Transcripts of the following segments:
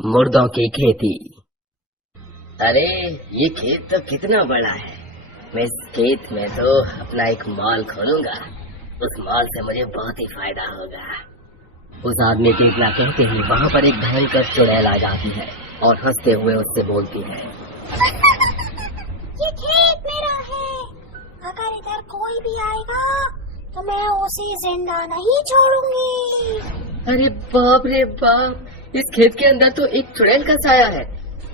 मुर्दों की खेती। अरे ये खेत तो कितना बड़ा है। मैं इस खेत में तो अपना एक मॉल खोलूंगा। उस मॉल से मुझे बहुत ही फायदा होगा। उस आदमी के इतना कहते ही वहाँ पर एक भयंकर चुड़ैल आ जाती है और हंसते हुए उससे बोलती है, ये खेत मेरा है। अगर इधर कोई भी आएगा तो मैं उसे जिंदा नहीं छोड़ूंगी। अरे बाप रे बाप, इस खेत के अंदर तो एक चुड़ैल का साया है।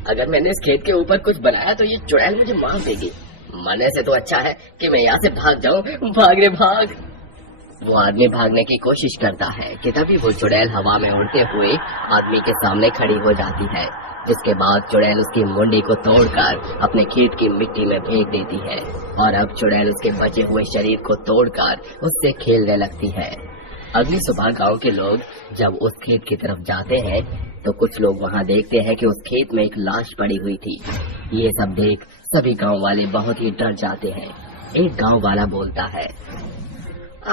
अगर मैंने इस खेत के ऊपर कुछ बनाया तो ये चुड़ैल मुझे मार देगी। मरने से तो अच्छा है कि मैं यहाँ से भाग जाऊँ। भाग रे भाग। वो आदमी भागने की कोशिश करता है कि तभी वो चुड़ैल हवा में उड़ते हुए आदमी के सामने खड़ी हो जाती है, जिसके बाद चुड़ैल उसकी मुंडी को तोड़कर अपने खेत की मिट्टी में फेंक देती है और अब चुड़ैल उसके बचे हुए शरीर को तोड़कर उससे खेलने लगती है। अगली सुबह गांव के लोग जब उस खेत की तरफ जाते हैं तो कुछ लोग वहां देखते हैं कि उस खेत में एक लाश पड़ी हुई थी। ये सब देख सभी गांव वाले बहुत ही डर जाते हैं। एक गांव वाला बोलता है,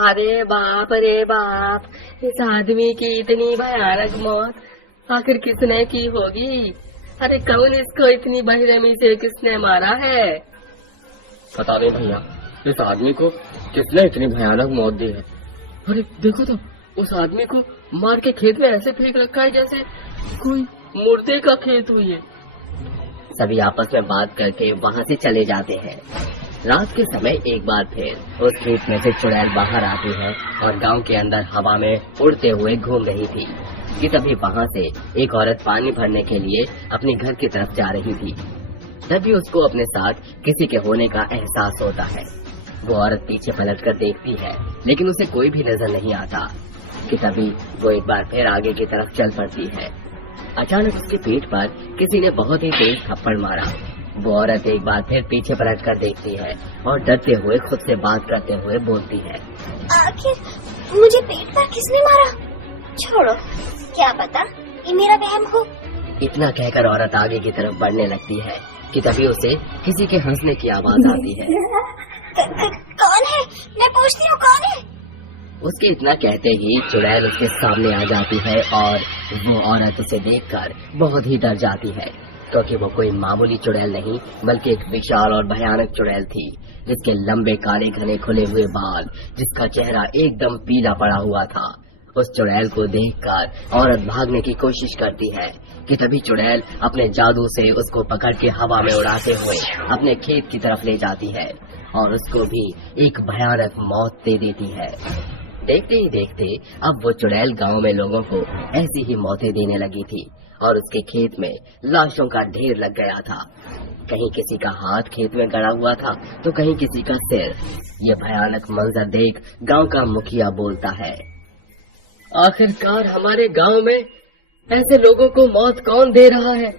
अरे बाप रे बाप, इस आदमी की इतनी भयानक मौत आखिर किसने की होगी? अरे कौन इसको इतनी बेरहमी से किसने मारा है? पता नहीं भैया, इस आदमी को किसने इतनी भयानक मौत दी है। अरे देखो तो, उस आदमी को मार के खेत में ऐसे फेंक रखा है जैसे कोई मुर्दे का खेत हुई है। सभी आपस में बात करके वहाँ से चले जाते हैं। रात के समय एक बार फिर उस खेत में से चुड़ैल बाहर आती है और गांव के अंदर हवा में उड़ते हुए घूम रही थी कि तभी वहाँ से एक औरत पानी भरने के लिए अपने घर की तरफ जा रही थी। तभी उसको अपने साथ किसी के होने का एहसास होता है। वो औरत पीछे पलटकर देखती है लेकिन उसे कोई भी नजर नहीं आता कि तभी वो एक बार फिर आगे की तरफ चल पड़ती है। अचानक उसके पीठ पर किसी ने बहुत ही तेज थप्पड़ मारा। वो औरत एक बार फिर पीछे पलट कर देखती है और डरते हुए खुद से बात करते हुए बोलती है, आखिर मुझे पेट पर किसने मारा? छोड़ो, क्या पता ये मेरा वहम हो। इतना कहकर औरत आगे की तरफ बढ़ने लगती है कि तभी उसे किसी के हंसने की आवाज आती है। कौन है? मैं पूछती हूँ, कौन है? उसके इतना कहते ही चुड़ैल उसके सामने आ जाती है और वो औरत उसे देखकर बहुत ही डर जाती है, क्योंकि वो कोई मामूली चुड़ैल नहीं बल्कि एक विशाल और भयानक चुड़ैल थी, जिसके लंबे काले घने खुले हुए बाल, जिसका चेहरा एकदम पीला पड़ा हुआ था। उस चुड़ैल को देखकर औरत भागने की कोशिश करती है कि तभी चुड़ैल अपने जादू से उसको पकड़ के हवा में उड़ाते हुए अपने खेत की तरफ ले जाती है और उसको भी एक भयानक मौत दे देती है। देखते ही देखते अब वो चुड़ैल गांव में लोगों को ऐसी ही मौतें देने लगी थी और उसके खेत में लाशों का ढेर लग गया था। कहीं किसी का हाथ खेत में गड़ा हुआ था तो कहीं किसी का सिर। ये भयानक मंजर देख गांव का मुखिया बोलता है, आखिरकार हमारे गांव में ऐसे लोगों को मौत कौन दे रहा है?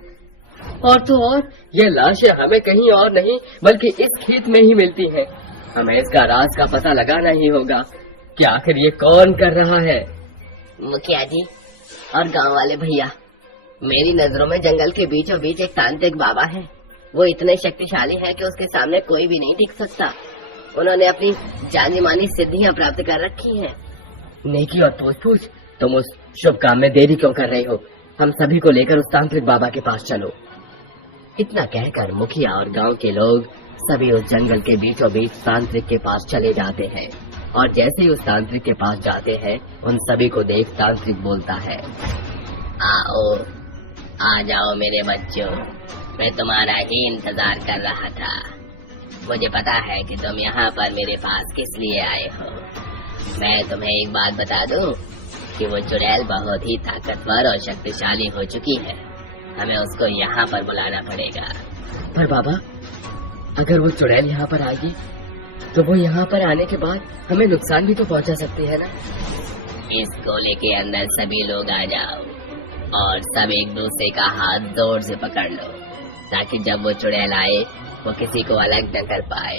और तो और ये लाशें हमें कहीं और नहीं बल्कि इस खेत में ही मिलती हैं। हमें इसका राज का पता लगाना ही होगा कि आखिर ये कौन कर रहा है। मुखिया जी और गांव वाले भैया, मेरी नजरों में जंगल के बीचों बीच एक तांत्रिक बाबा है। वो इतने शक्तिशाली है कि उसके सामने कोई भी नहीं टिक सकता। उन्होंने अपनी जानी मानी सिद्धियां प्राप्त कर रखी हैं। नेकी और पूछ तुम उस शुभ काम में देरी क्यों कर रही हो? हम सभी को लेकर उस तांत्रिक बाबा के पास चलो। इतना कहकर मुखिया और गांव के लोग सभी उस जंगल के बीचों बीच तांत्रिक के पास चले जाते हैं और जैसे ही उस तांत्रिक के पास जाते हैं उन सभी को देख तांत्रिक बोलता है, आओ आ जाओ मेरे बच्चों, मैं तुम्हारा ही इंतजार कर रहा था। मुझे पता है कि तुम यहाँ पर मेरे पास किस लिए आए हो। मैं तुम्हें एक बात बता दूं कि वो चुड़ैल बहुत ही ताकतवर और शक्तिशाली हो चुकी है। हमें उसको यहाँ पर बुलाना पड़ेगा। पर बाबा, अगर वो चुड़ैल यहाँ पर आएगी तो वो यहाँ पर आने के बाद हमें नुकसान भी तो पहुँचा सकती है ना? इस गोले के अंदर सभी लोग आ जाओ और सब एक दूसरे का हाथ जोर से पकड़ लो, ताकि जब वो चुड़ैल आए वो किसी को अलग न कर पाए।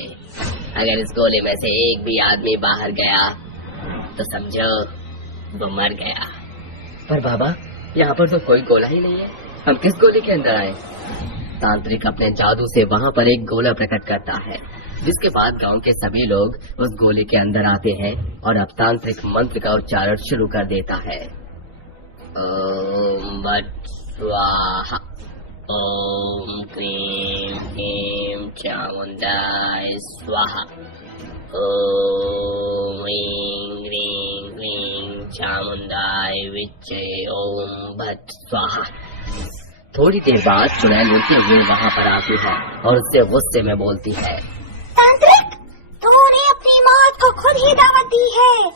अगर इस गोले में से एक भी आदमी बाहर गया तो समझो वो मर गया। पर बाबा, यहाँ पर तो कोई गोला ही नहीं है, हम किस गोले के अंदर आए? तांत्रिक अपने जादू से वहाँ पर एक गोला प्रकट करता है, जिसके बाद गांव के सभी लोग उस गोले के अंदर आते हैं और अब तांत्रिक मंत्र का उच्चारण शुरू कर देता है। ओम वट स्वाहा। ओम क्रीं क्रीं चामुंडाय स्वाहा। ओम ह्रीं क्रीं क्रीं चामुंडाय विच्चे ओम भट स्वाहा। थोड़ी देर बाद चुड़ैल उड़ते हुए वहाँ पर आती है और उससे गुस्से में बोलती है, तांत्रिक, तूने अपनी मौत को खुद ही दावत दी है।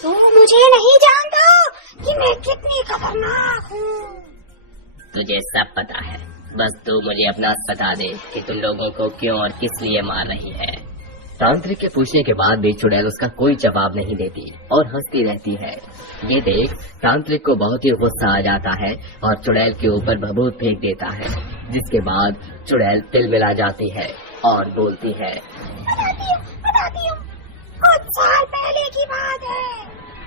तू मुझे नहीं जानता कि मैं कितनी खतरनाक हूँ। तुझे सब पता है, बस तू मुझे अपना बता दे कि तुम लोगों को क्यों और किस लिए मार रही है। तांत्रिक के पूछने के बाद भी चुड़ैल उसका कोई जवाब नहीं देती और हंसती रहती है। ये देख तांत्रिक को बहुत ही गुस्सा आ जाता है और चुड़ैल के ऊपर भभूत फेंक देता है, जिसके बाद चुड़ैल तिलमिला जाती है और बोलती है, बताती हूँ। कुछ साल पहले की बात है।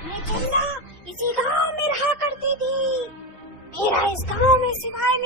ये चंदा इसी गांव में रहा करती थी। मेरा इस गांव में सिवाय